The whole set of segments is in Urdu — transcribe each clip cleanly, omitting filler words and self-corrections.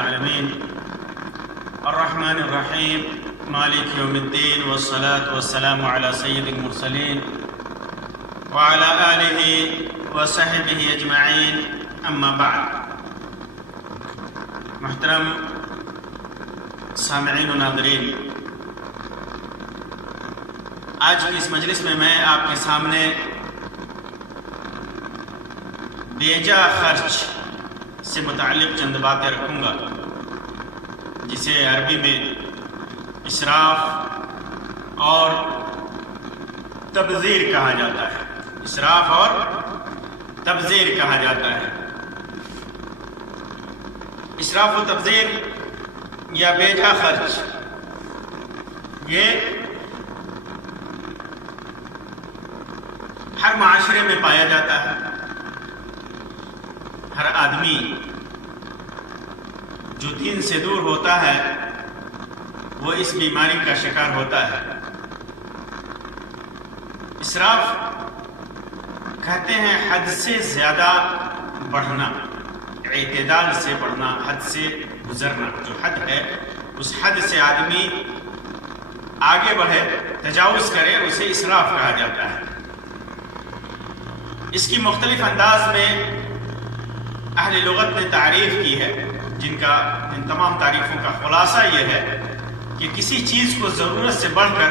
العالمين الرحمن الرحيم مالك يوم الدين والصلاة والسلام على سيد المرسلين وعلى آله وصحبه أجمعين أما بعد. محترم سامعین و ناظرین، آج کی اس مجلس میں آپ کے سامنے بیجا خرچ سے متعلق چند باتیں رکھوں گا، جسے عربی میں اسراف اور تبذیر کہا جاتا ہے. اسراف اور تبذیر کہا جاتا ہے. اسراف و تبذیر یا بیجا خرچ یہ ہر معاشرے میں پایا جاتا ہے. ہر آدمی جو دین سے دور ہوتا ہے وہ اس بیماری کا شکار ہوتا ہے. اسراف کہتے ہیں حد سے زیادہ بڑھنا، اعتدال سے بڑھنا، حد سے گزرنا. جو حد ہے اس حد سے آدمی آگے بڑھے، تجاوز کرے، اسے اسراف کہا جاتا ہے. اس کی مختلف انداز میں اہل لغت نے تعریف کی ہے، جن تمام تعریفوں کا خلاصہ یہ ہے کہ کسی چیز کو ضرورت سے بڑھ کر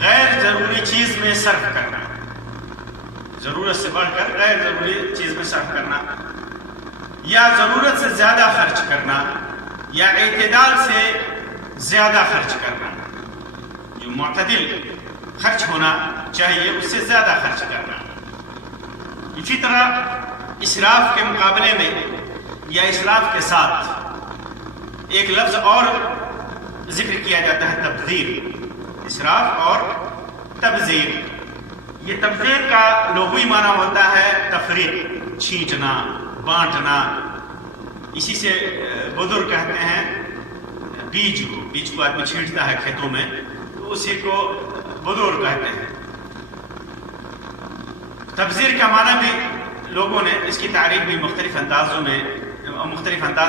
غیر ضروری چیز میں صرف کرنا. ضرورت سے بڑھ کر غیر ضروری چیز میں صرف کرنا، یا ضرورت سے زیادہ خرچ کرنا، یا اعتدال سے زیادہ خرچ کرنا. جو معتدل خرچ ہونا چاہیے اس سے زیادہ خرچ کرنا. اسی طرح اسراف کے مقابلے میں یا اسراف کے ساتھ ایک لفظ اور ذکر کیا جاتا ہے، تبذیر. اسراف اور تبذیر. یہ تبذیر کا لغوی معنی ہوتا ہے تفریق، چھینٹنا، بانٹنا. اسی سے بذر کہتے ہیں بیج کو آدمی چھینٹتا ہے کھیتوں میں، تو اسی کو بذر کہتے ہیں. تبذیر کا معنی بھی لوگوں نے اس کی تعریف بھی مختلف انداز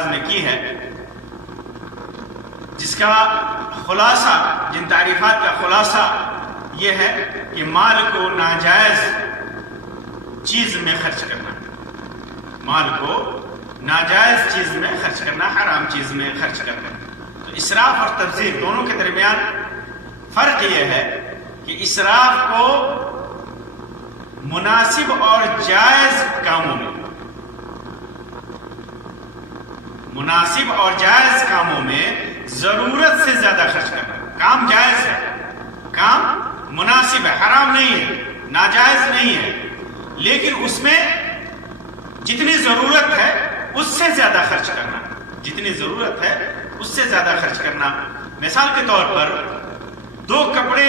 میں کی ہے، جس کا خلاصہ، جن تعریفات کا خلاصہ یہ ہے کہ مال کو ناجائز چیز میں خرچ کرنا. مال کو ناجائز چیز میں خرچ کرنا، حرام چیز میں خرچ کرنا. تو اسراف اور تبذیر دونوں کے درمیان فرق یہ ہے کہ اسراف کو مناسب اور جائز کاموں میں، مناسب اور جائز کاموں میں ضرورت سے زیادہ خرچ کرنا. کام جائز ہے، کام مناسب ہے، حرام نہیں ہے، ناجائز نہیں ہے، لیکن اس میں جتنی ضرورت ہے اس سے زیادہ خرچ کرنا. جتنی ضرورت ہے اس سے زیادہ خرچ کرنا. مثال کے طور پر 2 کپڑے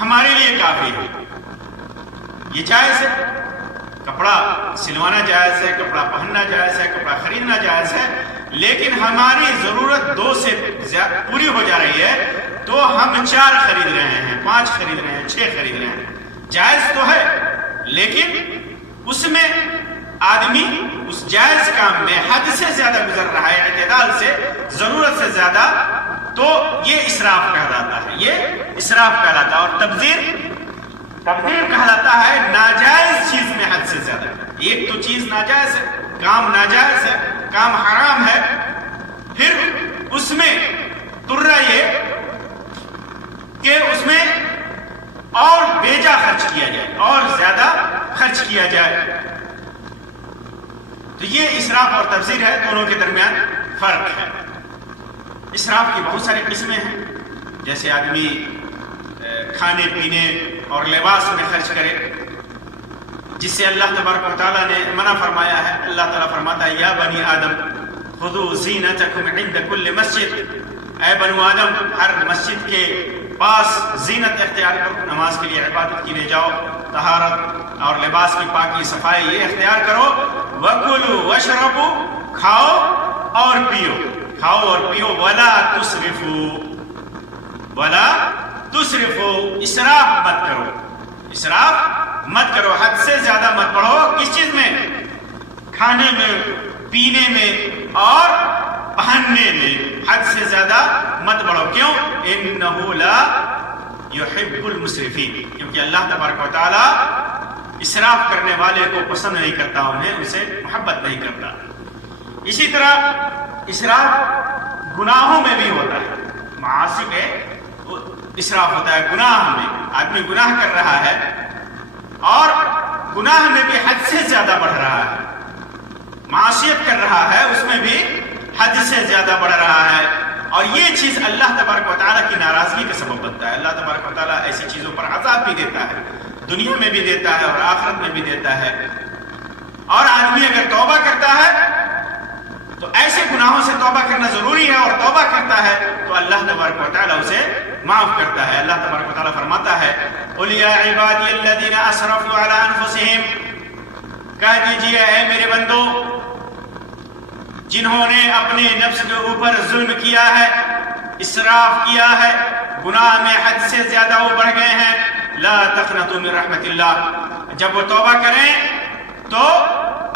ہمارے لیے کافی ہیں، یہ جائز ہے. کپڑا سلوانا جائز ہے، کپڑا پہننا جائز ہے، کپڑا خریدنا جائز ہے. لیکن ہماری ضرورت 2 سے زیادہ پوری ہو جا رہی ہے تو ہم 4 خرید رہے ہیں، 5 خرید رہے ہیں، 6 خرید رہے ہیں. جائز تو ہے، لیکن اس میں آدمی اس جائز کام میں حد سے زیادہ گزر رہا ہے، اعتدال سے، ضرورت سے زیادہ، تو یہ اسراف کہلاتا ہے. یہ اسراف کہلاتا ہے. اور تبذیر کہلاتا ہے ناجائز چیز میں حد سے زیادہ. ایک تو چیز ناجائز ہے، کام ناجائز ہے، کام حرام ہے، پھر اس میں ترا یہ کہ اس میں اور بیجا خرچ کیا جائے، اور زیادہ خرچ کیا جائے. تو یہ اسراف اور تبذیر ہے، دونوں کے درمیان فرق ہے. اسراف کی بہت ساری قسمیں ہیں، جیسے آدمی کھانے پینے اور لباس میں خرچ کرے، جس سے اللہ تبارک و تعالیٰ نے منع فرمایا ہے. اللہ تعالیٰ فرماتا ہے یا بنی آدم خذوا زینتکم عند کل مسجد. اے بنو آدم، ہر مسجد کے پاس زینت اختیار کرو، نماز کے لیے، عبادت کے لیے جاؤ، طہارت اور لباس کی پاکی صفائی یہ اختیار کرو. وَكُلُوا وَاشْرَبُوا، کھاؤ اور پیو، کھاؤ اور پیو. وَلَا تُسْرِفُوا، وَلَا تُسْرِفُوا، اسراف مت کرو، اسراف مت کرو، حد سے زیادہ مت بڑھو. کس چیز میں؟ کھانے میں، پینے میں اور پہننے میں حد سے زیادہ مت بڑھو. کیوں؟ انہ لا یحب المسرفین، کیونکہ اللہ تبارک و تعالی اسراف کرنے والے کو پسند نہیں کرتا، انہیں اسے محبت نہیں کرتا. اسی طرح اسراف گناہوں میں بھی ہوتا ہے. معاصی میں اسراف ہوتا ہے، گناہ میں آدمی گناہ کر رہا ہے اور گناہ میں بھی حد سے زیادہ بڑھ رہا ہے، معصیت کر رہا ہے اس میں بھی حد سے زیادہ بڑھ رہا ہے، اور یہ چیز اللہ تبارک و تعالیٰ کی ناراضگی کا سبب بنتا ہے. اللہ تبارک و تعالیٰ ایسی چیزوں پر عذاب بھی دیتا ہے، دنیا میں بھی دیتا ہے اور آخرت میں بھی دیتا ہے. اور آدمی اگر توبہ کرتا ہے تو ایسے گناہوں سے توبہ کرنا ضروری ہے، اور توبہ کرتا ہے تو اللہ تبارک و تعالیٰ اسے معاف کرتا ہے. اللہ تبارک و تعالیٰ فرماتا ہے قُلْ يَا عِبَادِيَ الَّذِينَ أَسْرَفُوا عَلَىٰ أَنفُسِهِمْ، کہہ دیجئے اے میرے بندو جنہوں نے اپنے نفس کے اوپر ظلم کیا ہے، اسراف کیا ہے، گناہ میں حد سے زیادہ وہ بڑھ گئے ہیں، لا تقنطوا من رحمت اللہ، جب وہ توبہ کریں تو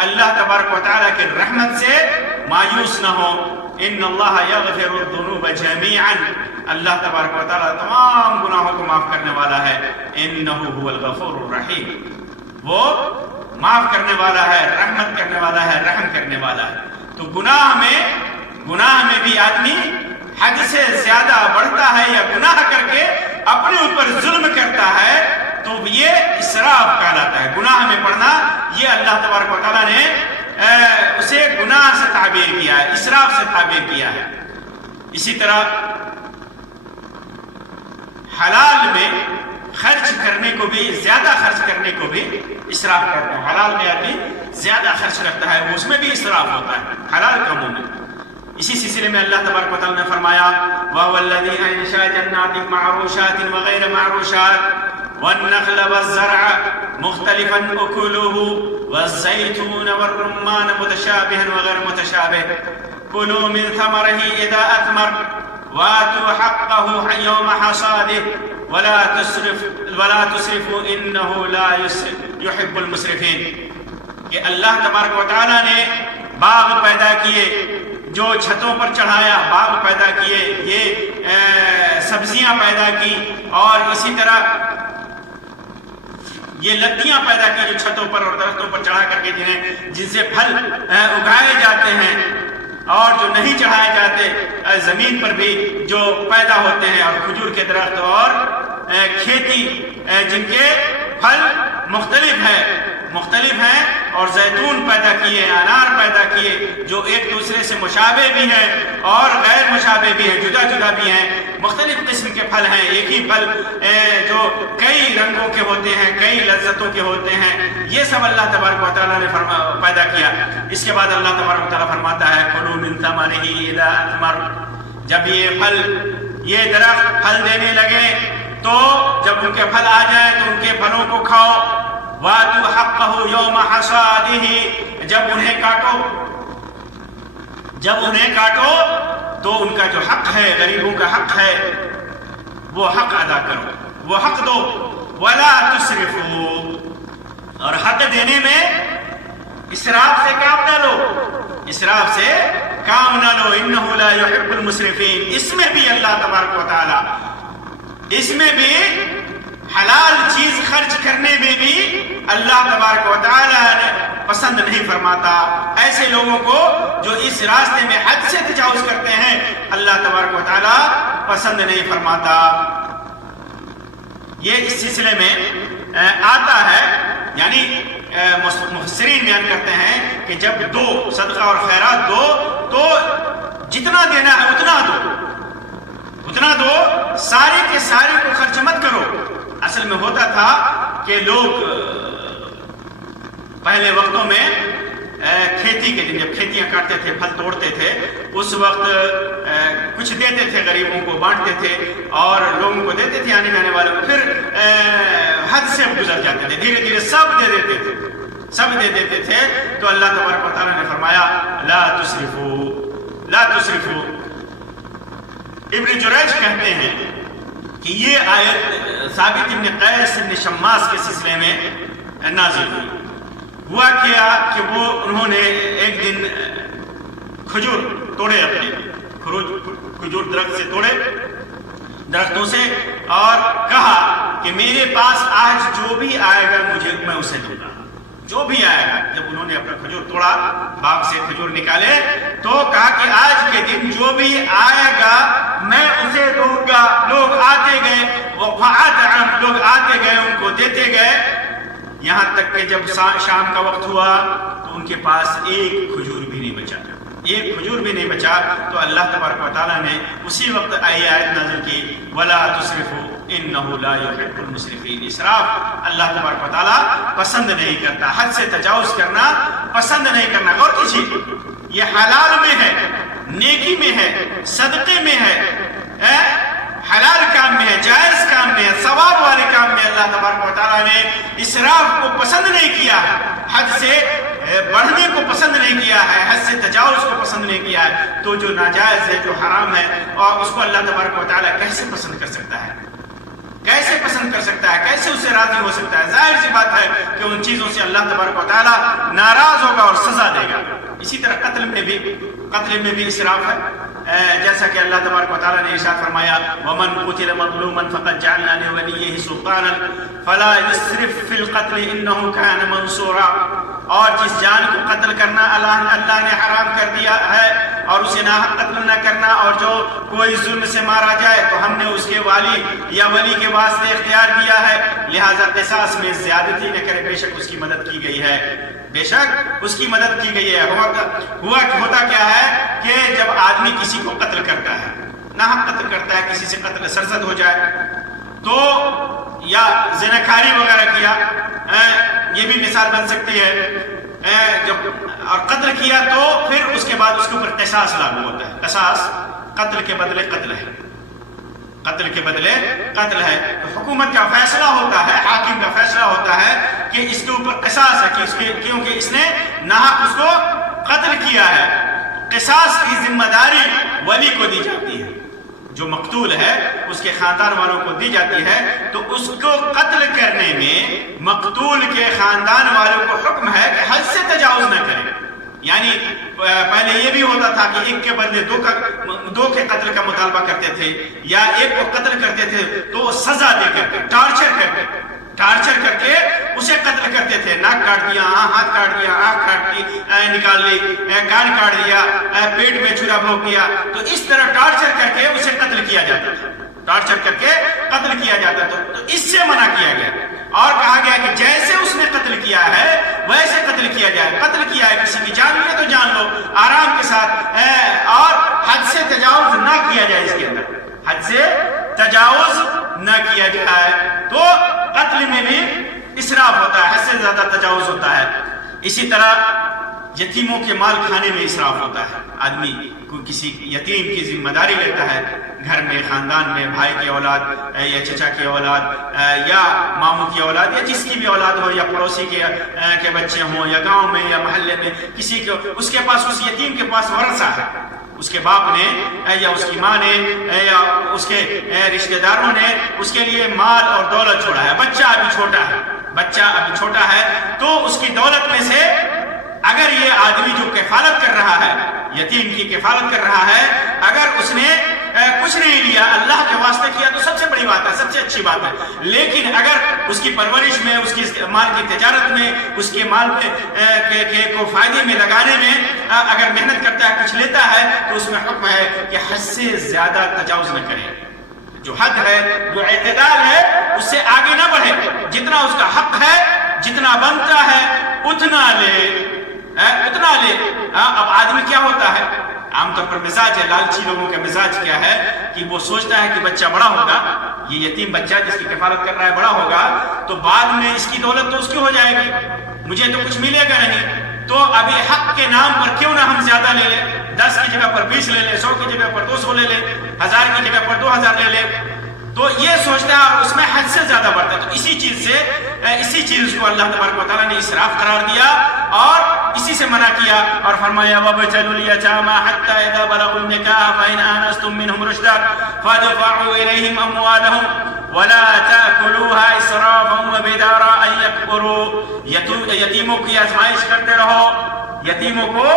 اللہ تبارک و تعالیٰ کی رحمت سے مایوس نہ ہو. ان اللہ یغفر الذنوب جميعا، اللہ تبارک و تعالیٰ تمام گناہوں کو معاف کرنے والا ہے. انہ هو الغفور الرحیم، وہ معاف کرنے والا ہے، رحمت کرنے والا ہے، رحم کرنے والا ہے. تو گناہ میں بھی آدمی حد سے زیادہ بڑھتا ہے یا گناہ کر کے اپنے اوپر ظلم کرتا ہے تو یہ اسراف کہلاتا ہے. گناہ میں پڑھنا یہ اللہ تبارک و تعالیٰ نے اسے گناہ سے تعبیر کیا ہے، اسراف سے تعبیر کیا ہے. اسی طرح حلال میں خرچ کرنے کو بھی، زیادہ خرچ کرنے کو بھی اسراف کرتا ہے. حلال میں آدمی زیادہ خرچ کرتا ہے، اس میں بھی اسراف ہوتا ہے حلال کاموں میں. اسی سلسلے میں اللہ تبارک و تعالیٰ نے فرمایا وَهُوَ الَّذِي أَنشَأَ جَنَّاتٍ مَّعْرُوشَاتٍ وَغَيْرَ مَعْرُوشَاتٍ وَالنَّخْلَ وَالزَّرْعَ مُخْتَلِفًا أُكُلُهُ وَالزَّيْتُونَ وَالرُّمَّانَ مُتَشَابِهًا وَغَيْرَ مُتَشَابِهٍ كُلُوا مِن ثَمَرِهِ إِذَا أَثْمَرَ وَآتُوا حَقَّهُ يَوْمَ حَصَادِهِ وَلَا تُسْرِفُوا إِنَّهُ لَا يُحِبُّ الْمُسْرِفِينَ. کہ اللہ تبارک و تعالیٰ نے باغ پیدا کیے، جو چھتوں پر چڑھایا، باغ پیدا کیے، یہ سبزیاں پیدا کی، اور اسی طرح یہ لتیاں پیدا کی جو چھتوں پر اور درختوں پر چڑھا کر کے جن سے پھل اگائے جاتے ہیں، اور جو نہیں چڑھائے جاتے زمین پر بھی جو پیدا ہوتے ہیں، اور کھجور کے درخت اور کھیتی جن کے پھل مختلف ہیں، اور زیتون پیدا کیے، انار پیدا کیے جو ایک دوسرے سے مشابہ بھی ہیں اور غیر مشابہ بھی ہیں، جدا جدا بھی ہیں، مختلف قسم کے پھل ہیں. ایک ہی پھل جو کئی رنگوں کے ہوتے ہیں، کئی لذتوں کے ہوتے ہیں، یہ سب اللہ تبارک و تعالیٰ نے پیدا کیا. اس کے بعد اللہ تبارک و تعالیٰ فرماتا ہے کُلُوا مِن ثَمَرِهِ إِذَا أَثْمَرَ، جب یہ درخت پھل دینے لگے تو جب ان کے پھل آ جائیں تو ان کے پھلوں کو کھاؤ. وَآتُوا حَقَّهُ يَوْمَ حَصَادِهِ، جب انہیں کاٹو تو ان کا جو حق ہے، غریبوں کا حق ہے، وہ حق ادا کرو، وہ حق دو. وَلَا تُسْرِفُوا، اور حق دینے میں اسراف سے کام نہ لو، اسراف سے کام نہ لو. إِنَّهُ لَا يُحِبُّ الْمُسْرِفِينَ، اس میں بھی اللہ تبارک و تعالیٰ، اس میں بھی حلال چیز خرچ کرنے میں بھی اللہ تبارک و تعالیٰ نے پسند نہیں فرماتا. ایسے لوگوں کو جو اس راستے میں حد سے تجاوز کرتے ہیں اللہ تبارک و تعالیٰ پسند نہیں فرماتا. یہ اس سلسلے میں آتا ہے، یعنی مفسرین بیان کرتے ہیں کہ جب دو صدقہ اور خیرات دو تو جتنا دینا ہے اتنا دو، سارے کے سارے کو خرچ مت کرو. اصل میں ہوتا تھا کہ لوگ پہلے وقتوں میں کھیتی کے دن جب کھیتیاں کاٹتے تھے، پھل توڑتے تھے، اس وقت کچھ دیتے تھے، غریبوں کو بانٹتے تھے اور لوگوں کو دیتے تھے، آنے جانے والوں کو. پھر حد سے گزر جاتے تھے، دھیرے دھیرے سب دے دیتے تھے. تو اللہ تبارک و تعالیٰ نے فرمایا لا تسرفو. ابن جریج کہتے ہیں کہ یہ آیت ثابت ابن قیس ابن شماس کے سلسلے میں نازل ہوئی. ہوا کیا کہ انہوں نے ایک دن کھجور توڑے، اپنے کھجور درخت سے توڑے، درختوں سے، اور کہا کہ میرے پاس آج جو بھی آئے گا میں اسے دوں گا، جو بھی آئے گا۔ جب انہوں نے اپنا کھجور توڑا، باغ سے کھجور نکالے، تو کہا کہ آج کے دن جو بھی آئے گا میں اسے دوں گا۔ لوگ آتے گئے، لوگ آتے گئے، ان کو دیتے گئے، یہاں تک کہ جب شام کا وقت ہوا تو ان کے پاس ایک کھجور بھی نہیں بچا، ایک کھجور بھی نہیں بچا۔ تو اللہ تبارک و تعالیٰ نے اسی وقت آیت نازل کی، وَلَا تُسْرِفُوا إِنَّهُ لَا يُحِبُّ الْمُسْرِفِينَ۔ اسراف اللہ تبارک و تعالیٰ پسند نہیں کرتا، حد سے تجاوز کرنا پسند نہیں کرنا۔ غور کیجیے، یہ حلال میں ہے، نیکی میں ہے، صدقے میں ہے، حلال کام میں ہے، جائز کام میں ہے، ثواب والے کام میں اللہ تبارک و تعالیٰ نے اسراف کو پسند نہیں کیا ہے، حد سے بڑھنے کو پسند نہیں کیا ہے، حد سے تجاوز کو پسند نہیں کیا ہے۔ تو جو ناجائز ہے، جو حرام ہے، اور اس کو اللہ تبارک و تعالیٰ کیسے پسند کر سکتا ہے، کیسے پسند کر سکتا ہے، کیسے اس سے راضی ہو سکتا ہے؟ ظاہر سی بات ہے کہ ان چیزوں سے اللہ تبارک و تعالیٰ ناراض ہوگا اور سزا دے گا۔ اسی طرح قتل میں بھی اسراف ہے، جیسا کہ اللہ تبارک و تعالیٰ نے ارشاد فرمایا، وَمَنْ قُتِلَ مَظْلُومًا فَقَدْ جَعَلْنَا لِوَلِيِّهِ سُلْطَانًا فَلَا يُسْرِفْ فِي الْقَتْلِ إِنَّهُ كَانَ مَنْصُورًا۔ اور جس جان کو قتل کرنا اللہ نے حرام کر دیا ہے، اور اسے ناحق قتل نہ کرنا، اور جو کوئی ظلم سے مارا جائے تو ہم نے اس کے والی یا ولی کے واسطے اختیار دیا ہے، لہٰذا قصاص میں زیادتی نہ کرے، بے شک اس کی مدد کی گئی ہے، بے شک اس کی مدد کی گئی ہے۔ ہوتا کیا ہے کہ جب آدمی کسی کو قتل کرتا ہے، ناحق قتل کرتا ہے، کسی سے قتل سرزد ہو جائے تو، یا زناکاری وغیرہ کیا، یہ بھی مثال بن سکتی ہے، جب اور قتل کیا تو پھر اس کے بعد اس کے اوپر قصاص لاگو ہوتا ہے۔ قصاص قتل کے بدلے قتل ہے، قتل کے بدلے قتل ہے۔ تو حکومت کا فیصلہ ہوتا ہے، حاکم کا فیصلہ ہوتا ہے کہ اس کے اوپر قصاص ہے، کیونکہ اس نے ناحق اس کو قتل کیا ہے۔ قصاص کی ذمہ داری ولی کو دی جاتی ہے، جو مقتول ہے اس کے خاندان والوں کو دی جاتی ہے، تو اس کو قتل کرنے میں مقتول کے خاندان والوں کو حکم ہے کہ حد سے تجاوز نہ کریں۔ یعنی پہلے یہ بھی ہوتا تھا کہ ایک کے بدلے دو کے قتل کا مطالبہ کرتے تھے، یا ایک کو قتل کرتے تھے تو سزا دے کر کے، ٹارچر کر کے اسے قتل کرتے تھے، ناک کاٹ دیا، ہاتھ کاٹ دیا، آنکھ کاٹ دی، نکال لی، کان کاٹ دیا، پیٹ میں چھرا بھونک دیا، تو اس طرح ٹارچر کر کے اسے قتل کیا جاتا تھا، ٹارچر کر کے قتل کیا جاتا تھا۔ تو اس سے منع کیا گیا اور کہا گیا کہ جیسے اس نے قتل کیا ہے ویسے قتل کیا جائے۔ قتل کیا ہے، کسی کی جان لی ہے تو جان لو آرام کے ساتھ، اور حد سے تجاوز نہ کیا جائے، اس کے اندر حد سے تجاوز نہ کیا جائے۔ تو قتل میں بھی اسراف ہوتا ہے، حد سے زیادہ تجاوز ہوتا ہے۔ اسی طرح یتیموں کے مال کھانے میں اسراف ہوتا ہے۔ آدمی کو کسی یتیم کی ذمہ داری لیتا ہے، گھر میں، خاندان میں، بھائی کی اولاد یا چچا کی اولاد یا ماموں کی اولاد یا جس کی بھی اولاد ہو، یا پڑوسی کے بچے ہوں، یا گاؤں میں یا محلے میں کسی کو، اس کے پاس، اس یتیم کے پاس ورثہ ہے، اس کے باپ نے یا اس کی ماں نے یا اس کے رشتہ داروں نے اس کے لیے مال اور دولت چھوڑا ہے۔ بچہ ابھی چھوٹا ہے تو اس کی دولت میں سے اگر یہ آدمی جو کفالت کر رہا ہے، یتیم کی کفالت کر رہا ہے، اگر اس نے کچھ نہیں لیا، اللہ کے واسطے کیا تو سب سے بڑی بات ہے، سب سے اچھی بات ہے۔ لیکن اگر اس کی پرورش میں، اس کی مال کی تجارت میں، اس کے مال کو فائدے میں لگانے میں اگر محنت کرتا ہے، کچھ لیتا ہے، تو اس میں حکم ہے کہ حد سے زیادہ تجاوز نہ کرے۔ جو حد ہے، جو اعتدال ہے، اس سے آگے نہ بڑھے، جتنا اس کا حق ہے، جتنا بنتا ہے اتنا لے۔ اب آدمی کیا ہوتا ہے، عام طور پر مزاج ہے، لالچی لوگوں کا مزاج کیا ہے کہ وہ سوچتا ہے کہ بچہ بڑا ہوگا، یہ یتیم بچہ جس کی کفالت کر رہا ہے بڑا ہوگا تو بعد میں اس کی دولت تو اس کی ہو جائے گی، مجھے تو کچھ ملے گا نہیں، تو ابھی حق کے نام پر کیوں نہ ہم زیادہ لے لیں، 10 کی جگہ پر 20 لے لیں، 100 کی جگہ پر 200 لے لیں، 1000 کی جگہ پر 2000 لے لیں، تو یہ سوچتا ہے اور اس میں حد سے زیادہ بڑھتا ہے۔ تو اسی چیز کو اللہ تبارک و تعالیٰ نے اسراف قرار دیا اور اسی سے منع کیا، اور فرمایا وَابْتَلُوا الْيَتَامَى حَتَّى إِذَا بَلَغُوا النِّكَاحَ فَإِنْ آنَسْتُم مِّنْهُمْ رُشْدًا فَادْفَعُوا إِلَيْهِمْ أَمْوَالَهُمْ وَلَا تَأْكُلُوهَا إِسْرَافًا وَبِدَارًا أَن يَكْبُرُوا۔ یتیموں کی آزمائش کرتے رہو، یتیموں کو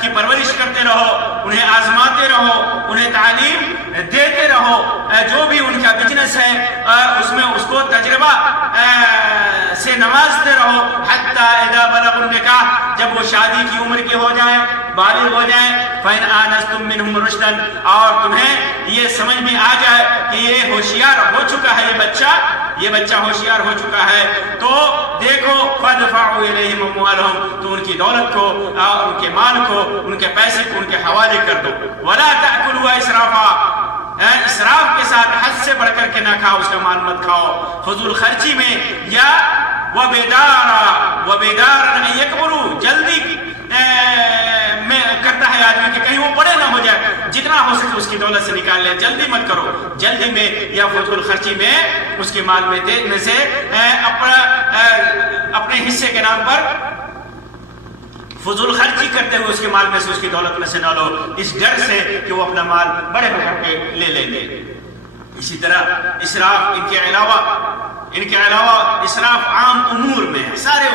کی پرورش کرتے رہو، انہیں آزماتے رہو، انہیں تعلیم دیتے رہو، جو بھی ان کا بزنس ہے اس میں اس کو تجربہ سے نوازتے رہو، حتی اذا بلغوا النکاح، جب وہ شادی کی عمر کے ہو جائیں، بالغ ہو جائیں، فَإِنْ آنَسْتُم مِّنْهُمْ رُشْدًا، اور تمہیں یہ سمجھ میں آ جائے کہ یہ ہوشیار ہو چکا ہے، یہ بچہ ہوشیار ہو چکا ہے، تو دیکھو فَادْفَعُوا إِلَيْهِمْ أَمْوَالَهُمْ، تو ان کی دولت کو اور ان کے مال کو، ان کے پیسے کو ان کے حوالے کر دو، وَلَا تَأْكُلُوا إِسْرَافًا، اسراف کے ساتھ حد سے بڑھ کر کے نہ کھاؤ، اس کا مال مت کھاؤ، فضول خرچی میں، یا وَبِدَارًا أَن يَكْبُرُوا، جلدی میں کرتا ہے آدمی کہ کہیں وہ بڑے نہ ہو جائے، جتنا ہو سکے اس کی دولت سے نکال لے، جلدی مت کرو، جلدی میں یا فضول خرچی میں اس کے مال میں سے اپنے حصے کے نام پر فضول خرچی کرتے ہوئے اس کے مال میں سے، اس کی دولت میں سے نہ لو، اس ڈر سے کہ وہ اپنا مال بڑے ہو کر کے لے لیں گے۔ اسی طرح اسراف، ان کے علاوہ اسراف عام امور میں ہے، سارے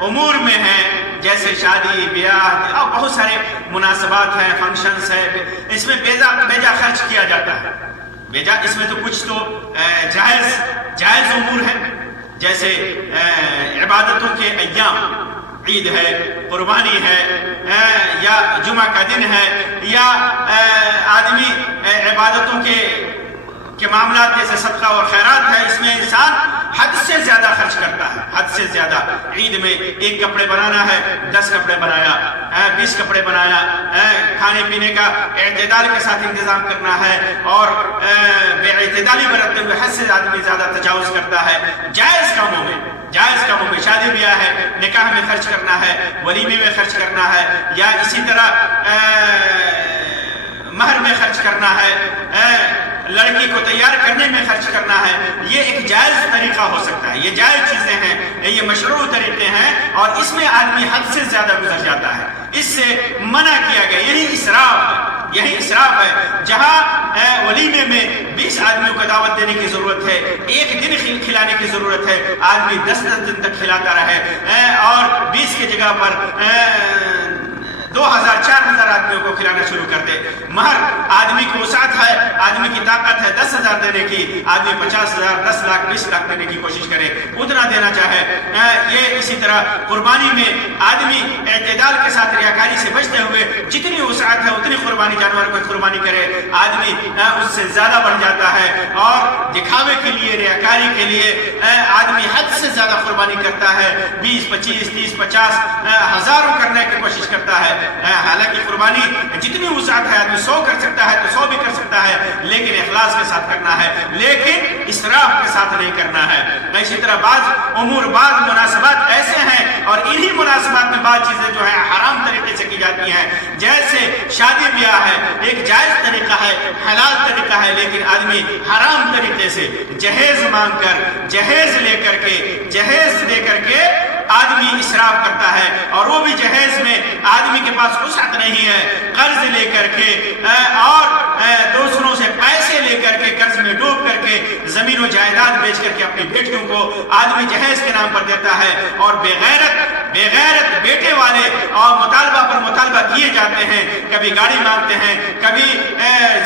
امور میں ہے، جیسے شادی بیاہ اور بہت سارے مناسبات ہیں، فنکشنز ہیں، اس میں بیجا خرچ کیا جاتا ہے، اس میں تو کچھ تو جائز امور ہیں، جیسے عبادتوں کے ایام، عید ہے، قربانی ہے، یا جمعہ کا دن ہے، یا آدمی عبادتوں کے معاملات جیسے صدقہ اور خیرات ہے، اس میں انسان حد سے زیادہ خرچ کرتا ہے، حد سے زیادہ۔ عید میں 1 کپڑے بنانا ہے، 10 کپڑے بنایا، 20 کپڑے بنایا، کھانے پینے کا اعتدال کے ساتھ انتظام کرنا ہے، اور بے اعتدالی برتتے ہوئے حد سے آدمی زیادہ تجاوز کرتا ہے۔ جائز کاموں میں شادی بیاہ ہے، نکاح میں خرچ کرنا ہے، ولیمے میں خرچ کرنا ہے، یا اسی طرح مہر میں خرچ کرنا ہے، لڑکی کو تیار کرنے میں خرچ کرنا ہے، یہ ایک جائز طریقہ ہو سکتا ہے، یہ جائز چیزیں ہیں، یہ مشروع طریقے ہیں، اور اس میں آدمی حد سے زیادہ گزر جاتا ہے، اس سے منع کیا گیا۔ یہی اسراف ہے، جہاں ولیمے میں 20 آدمیوں کو دعوت دینے کی ضرورت ہے، 1 دن کھلانے کی ضرورت ہے، آدمی 10 دن تک کھلاتا رہے، اور 20 کی جگہ پر 2000 4000 آدمیوں کو کھلانا شروع کر دے۔ مہر، آدمی کی وسعت ہے، آدمی کی طاقت ہے 10,000 دینے کی، آدمی 50,000 10 لاکھ 20 لاکھ دینے کی کوشش کرے، اتنا دینا چاہے۔ یہ اسی طرح قربانی میں آدمی اعتدال کے ساتھ ریاکاری سے بچتے ہوئے جتنی وسعت ہے اتنی قربانی جانور کو قربانی کرے، آدمی اس سے زیادہ بڑھ جاتا ہے، اور دکھاوے کے لیے، ریاکاری کے لیے آدمی حد سے زیادہ قربانی کرتا ہے، 20 25 30 50 ہزاروں کرنے کی کوشش کرتا ہے۔ حالانکہ قربانی جتنی وسعت ہے، آدمی 100 کر سکتا ہے تو 100 بھی کر سکتا ہے، لیکن اخلاص کے ساتھ کرنا ہے، لیکن اسراف کے ساتھ نہیں کرنا ہے۔ اسی طرح بعض مناسبات ایسے ہیں، اور انہی مناسبات میں بعض چیزیں جو ہیں حرام طریقے سے کی جاتی ہیں، جیسے شادی بیاہ ہے، ایک جائز طریقہ ہے، حلال طریقہ ہے، لیکن آدمی حرام طریقے سے جہیز مانگ کر، جہیز دے کر کے آدمی اسراف کرتا ہے، اور وہ بھی جہیز میں آدمی کے پاس وسعت نہیں ہے، قرض لے کر کے اور دوسروں سے پیسے لے کر کے، قرض میں ڈوب کر کے، زمین و جائیداد بیچ کر کے اپنی بیٹیوں کو آدمی جہیز کے نام پر دیتا ہے، اور بے غیرت بیٹے والے اور مطالبہ پر مطالبہ کیے جاتے ہیں، کبھی گاڑی مانگتے ہیں، کبھی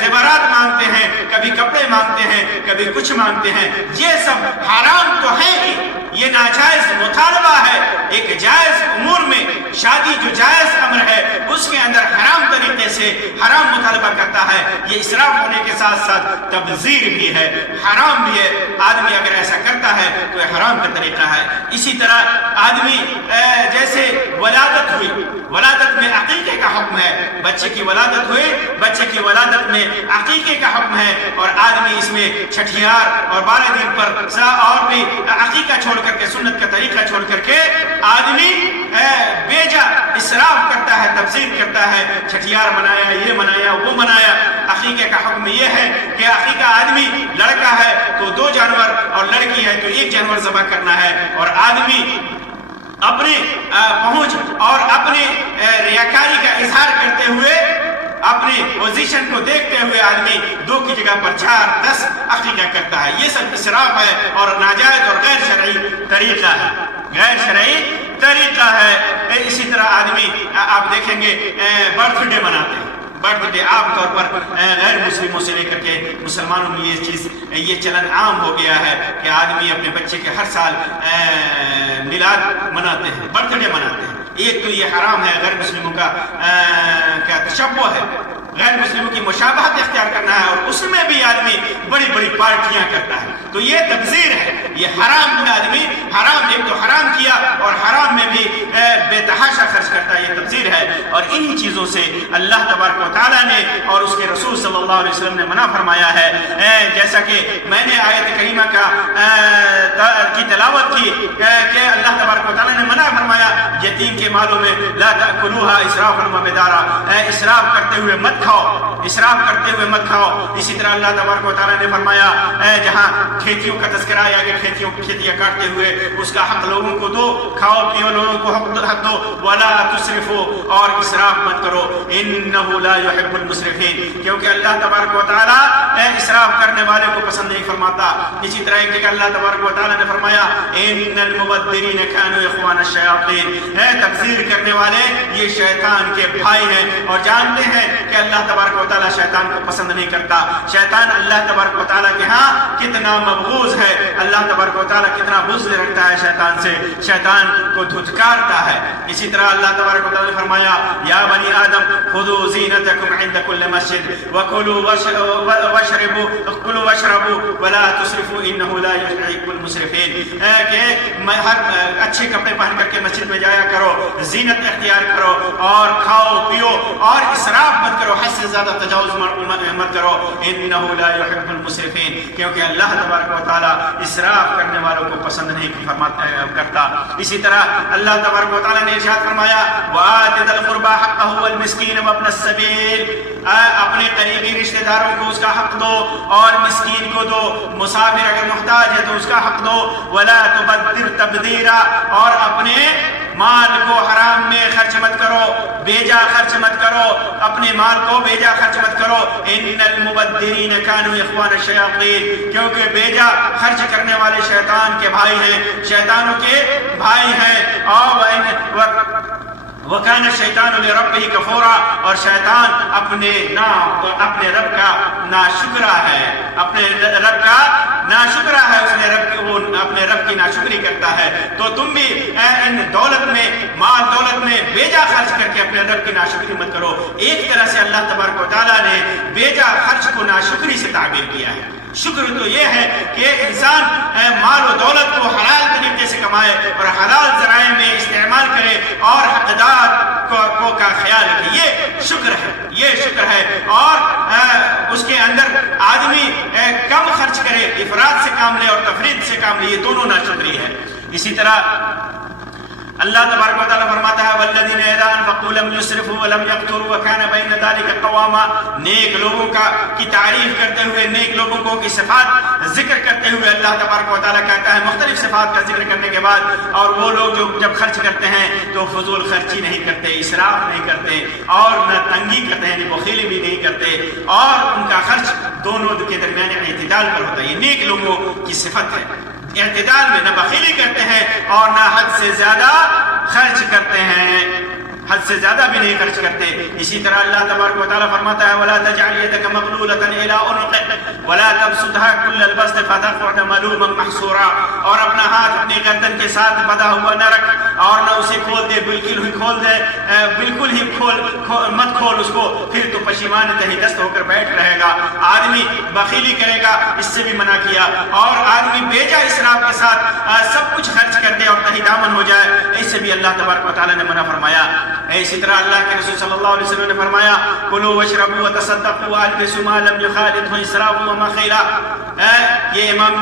زیورات مانگتے ہیں، کبھی کپڑے مانگتے ہیں، کبھی کچھ مانگتے ہیں۔ یہ سب حرام تو ہے ہی، یہ ناجائز مطالبہ ہے۔ ایک جائز امور میں شادی جو جائز امر ہے، اس کے اندر حرام طریقے سے حرام مطالبہ کرتا ہے، یہ اسراف ہونے کے ساتھ ساتھ تبذیر بھی ہے، حرام بھی ہے۔ آدمی اگر ایسا کرتا ہے تو یہ حرام کا طریقہ ہے۔ اسی طرح آدمی جیسے ولادت میں عقیقے کا حکم ہے، بچے کی ولادت ہوئی، بچے کی ولادت میں عقیقے کا حکم ہے، اور آدمی اس میں چھٹیار اور 12 دن پر اور بھی عقیقہ چھوڑ کر کے، سنت کا طریقہ چھوڑ کر کے آدمی بیجا اسراف کرتا ہے، تبذیر کرتا ہے، چھٹیار منایا، یہ منایا، وہ منایا۔ عقیقے کا حکم یہ ہے کہ عقیقہ آدمی لڑکا ہے تو 2 جانور، اور لڑکی ہے تو 1 جانور ذبح کرنا ہے، اور آدمی اپنے پہنچ اور اپنے ریاکاری کا اظہار کرتے ہوئے، اپنی پوزیشن کو دیکھتے ہوئے آدمی 2 کی جگہ پر 4 10 عقیقہ کرتا ہے۔ یہ سب اسراف ہے اور ناجائز اور غیر شرعی طریقہ ہے۔ غیر شرعی طریقہ ہے۔ اسی طرح آدمی آپ دیکھیں گے برتھ ڈے مناتے ہیں، برتھ ڈے عام طور پر غیر مسلموں سے لے کر کے مسلمانوں میں یہ چلن عام ہو گیا ہے کہ آدمی اپنے بچے کے ہر سال میلاد مناتے ہیں، برتھ ڈے مناتے ہیں۔ ایک تو یہ حرام ہے، غیر مسلموں کا تشبہ ہے، غیر مسلموں کی مشابہت اختیار کرنا ہے، اور اس میں بھی آدمی بڑی بڑی پارٹیاں کرتا ہے، تو یہ تبذیر ہے، یہ حرام میں آدمی حرام، ایک تو حرام کیا اور حرام میں بھی بے تحاشا خرچ کرتا ہے، یہ تبذیر ہے۔ اور انہی چیزوں سے اللہ تبارک و تعالیٰ نے اور اس کے رسول صلی اللہ علیہ وسلم نے منع فرمایا ہے، جیسا کہ میں نے آیت کریمہ کی تلاوت کی کہ اللہ تبارک و تعالیٰ نے منع فرمایا یتیم کے مالوں میں لا تأکلوها اسرافا وبدارا، اسراف کرتے ہوئے مت کھاؤ، اسراف کرتے ہوئے مت کھاؤ۔ اسی طرح اللہ تبارک و تعالیٰ نے فرمایا جہاں کھیتیوں کا تذکرہ آیا کہ کھیتیاں کاٹتے ہوئے اس کا حق لوگوں کو دو، کھاؤ پیو، لوگوں کو حق دو، ولا تسرفوا، اور اسراف مت کرو، انہ لا يحب المسرفین، کیونکہ اللہ تبارک و تعالیٰ اسراف کرنے والے کو پسند نہیں فرماتا۔ اسی طرح ایک جگہ اللہ تبارک و تعالیٰ نے فرمایا ان المبذرین كانوا اخوان الشیاطین، تبذیر کرنے والے یہ شیطان کے بھائی ہیں، اور جانتے ہیں کہ اللہ تبارک و تعالیٰ شیطان کو پسند نہیں کرتا۔ شیطان اللہ تبارک و تعالیٰ کے ہاں کتنا مبغوض ہے، اللہ تبارک و تعالیٰ کتنا بغض رکھتا ہے شیطان سے، شیطان کو دھتکارتا ہے۔ اسی طرح اللہ تبارک و تعالیٰ نے فرمایا یا بنی آدم خذوا زینتکم عند کل مسجد وکلوا واشربوا ولا تسرفوا انہ لا يحب المسرفین، کہ ہر اچھے کپڑے پہن کر کے مسجد میں جایا کرو، زینت اختیار کرو، اور کھاؤ پیو، اور اسراف مت کرو، حد سے زیادہ تجاوز مت کرو، انہ لا يحب المسرفین، کیونکہ اللہ تبارک و تعالیٰ اسراف کرنے والوں کو پسند نہیں کرتا۔ اسی طرح اللہ تبارک و تعالیٰ نے ارشاد فرمایا وآت ذا القربى حقه والمسکین وابن السبیل، اپنے قریبی رشتہ داروں کو اس کا حق دو، اور مسکین کو دو، مسافر اگر محتاج ہے تو اس کا حق دو، ولا تبذر تبذیرا، اور اپنے مال کو حرام میں خرچ مت کرو، بیجا خرچ مت کرو، اپنے مال کو بیجا خرچ مت کرو، ان المبذرین كانوا اخوان الشیاطین، کیونکہ بیجا خرچ کرنے والے شیطان کے بھائی ہیں، شیطانوں کے بھائی ہیں، اور وَكَانَ الشَّيْطَانُ لِرَبِّهِ كَفُورًا، اور شیطان اپنے رب کا ناشکرا ہے، اپنے رب کا ناشکرا ہے، وہ اپنے رب کی ناشکری کرتا ہے۔ تو تم بھی ان دولت میں، مال دولت میں بیجا خرچ کر کے اپنے رب کی ناشکری مت کرو۔ ایک طرح سے اللہ تبارک و تعالیٰ نے بیجا خرچ کو ناشکری سے تعبیر کیا ہے۔ شکر تو یہ ہے کہ انسان مال و دولت کو حلال طریقے سے کمائے اور حلال ذرائع میں استعمال کرے اور حقدار کو کا خیال رکھے، یہ شکر ہے، یہ شکر ہے۔ اور اس کے اندر آدمی کم خرچ کرے، افراط سے کام لے اور تفریط سے کام لے، یہ دونوں ناشکری ہے۔ اسی طرح اللہ تبارک و تعالیٰ فرماتا ہے والذین اذا انفقوا لم یسرفوا ولم یقتروا وکان بین ذلک قواما، نیک لوگوں کی تعریف کرتے ہوئے، نیک لوگوں کی صفات ذکر کرتے ہوئے اللہ تبارک و تعالیٰ کہتا ہے مختلف صفات کا ذکر کرنے کے بعد، اور وہ لوگ جو جب خرچ کرتے ہیں تو فضول خرچی نہیں کرتے، اسراف نہیں کرتے، اور نہ تنگی کرتے ہیں، یعنی بخیلی بھی نہیں کرتے، اور ان کا خرچ دونوں کے درمیان اعتدال پر ہوتا ہے۔ یہ نیک لوگوں کی صفت ہے، اعتدال میں نہ بخیلی کرتے ہیں اور نہ حد سے زیادہ خرچ کرتے ہیں، حد سے زیادہ بھی نہیں خرچ کرتے۔ اسی طرح اللہ تبارک و تعالیٰ فرماتا ہے وَلَا تَجْعَلْ يَدَكَ مَغْلُولَةً إِلَىٰ عُنُقِكَ وَلَا تَبْسُطْهَا كُلَّ الْبَسْطِ فَتَقْعُدَ مَلُومًا مَحْسُورًا، اور اپنا ہاتھ اپنی گردن کے ساتھ بندھا ہوا نہ رکھ، اور نہ اسے کھول دے، بالکل ہی کھول دے، بالکل ہی مت کھول اس کو، پھر تو پشیمان تہی دست ہو کر بیٹھ رہے گا۔ آدمی بخیلی کرے گا، اس سے بھی منع کیا، اور آدمی بیجا اسراف کے ساتھ سب کچھ خرچ کر دے اور تہی دامن ہو جائے، اس سے بھی اللہ تبارک و تعالیٰ نے منع فرمایا۔ اسی طرح اللہ کے رسول صلی اللہ علیہ وسلم نے فرمایا کلوا واشربوا وتصدقوا والبسوا ما لم يخالطه اسراف ومخيلة، یہ امام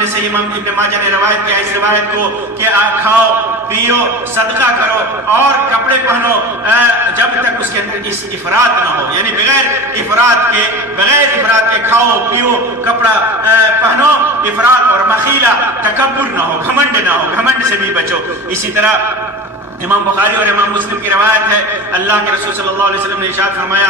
ابن ماجہ نے روایت کیا اس روایت کو کہ کھاؤ پیو صدقہ کرو اور کپڑے پہنو جب تک اس کے اندر اس افراط نہ ہو، یعنی بغیر افراط کے کھاؤ پیو کپڑا پہنو، افراط اور مخیلہ تکبر نہ ہو، گھمنڈ نہ ہو، گھمنڈ سے بھی بچو۔ اسی طرح امام بخاری اور امام مسلم کی روایت ہے، اللہ کے رسول صلی اللہ علیہ وسلم نے ارشاد فرمایا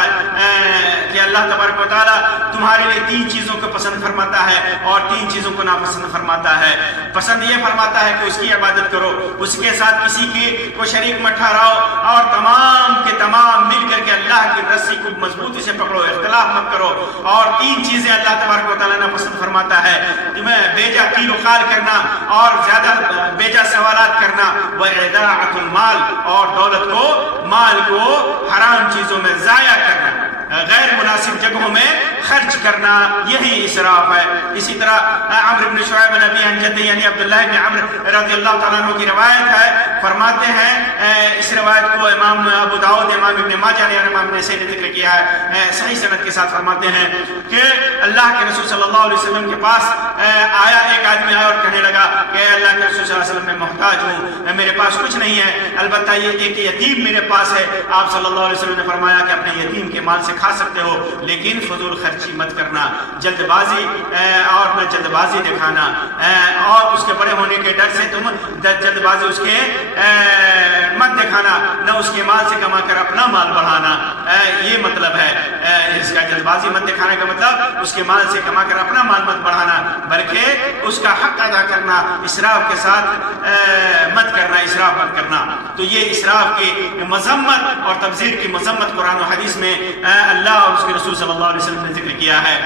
کہ اللہ تبارک و تعالیٰ تمہارے لیے 3 چیزوں کو پسند فرماتا ہے اور 3 چیزوں کو ناپسند فرماتا ہے۔ پسند یہ فرماتا ہے کہ اس کی عبادت کرو، اس کے ساتھ کسی کی کو شریک مت ٹھہراؤ، اور تمام کے تمام مل کر کے اللہ کی رسی کو مضبوطی سے پکڑو، اختلاف مت کرو۔ اور 3 چیزیں اللہ تبارک و تعالیٰ ناپسند فرماتا ہے، تمہیں بیجا قیل و قال کرنا اور زیادہ بیجا سوالات کرنا، وَإِضَاعَةُ المال، اور دولت کو، مال کو حرام چیزوں میں ضائع کرنا، غیر مناسب جگہوں میں خرچ کرنا، یہی اسراف ہے۔ اسی طرح عمرو بن شعیب بن ابی عن جدہ یعنی عبداللہ بن عمرو رضی اللہ تعالیٰ عنہ کی روایت ہے، فرماتے ہیں اس روایت کو امام ابو داؤد، امام ابن ماجہ نے اور امام نسائی نے ذکر کیا ہے صحیح سند کے ساتھ، فرماتے ہیں کہ اللہ کے رسول صلی اللہ علیہ وسلم کے پاس آیا ایک آدمی آیا اور کہنے لگا کہ اللہ کے رسول صلی اللہ علیہ وسلم میں محتاج ہوں، میرے پاس کچھ نہیں ہے، البتہ یہ ایک یتیم میرے پاس ہے۔ آپ صلی اللہ علیہ وسلم نے فرمایا کہ اپنے یتیم کے مال سے کھا سکتے ہو، لیکن فضول خرچی مت کرنا، جلد بازی اور نہ جلد بازی دکھانا، اور اس کے بڑے ہونے کے ڈر سے تم جلد بازی اس کے مت دکھانا، نہ اس کے مال سے کما کر اپنا مال بڑھانا، یہ مطلب ہے اس کا۔ جلد بازی مت دکھانے کا مطلب اس کے مال سے کما کر اپنا مال مت بڑھانا، بلکہ اس کا حق ادا کرنا، اسراف کے ساتھ مت کرنا، اسراف مت کرنا۔ تو یہ اسراف کی مذمت اور تبذیر کی مذمت قرآن و حدیث میں اللہ اور اس کے رسول صلی اللہ علیہ وسلم نے ذکر کیا ہے۔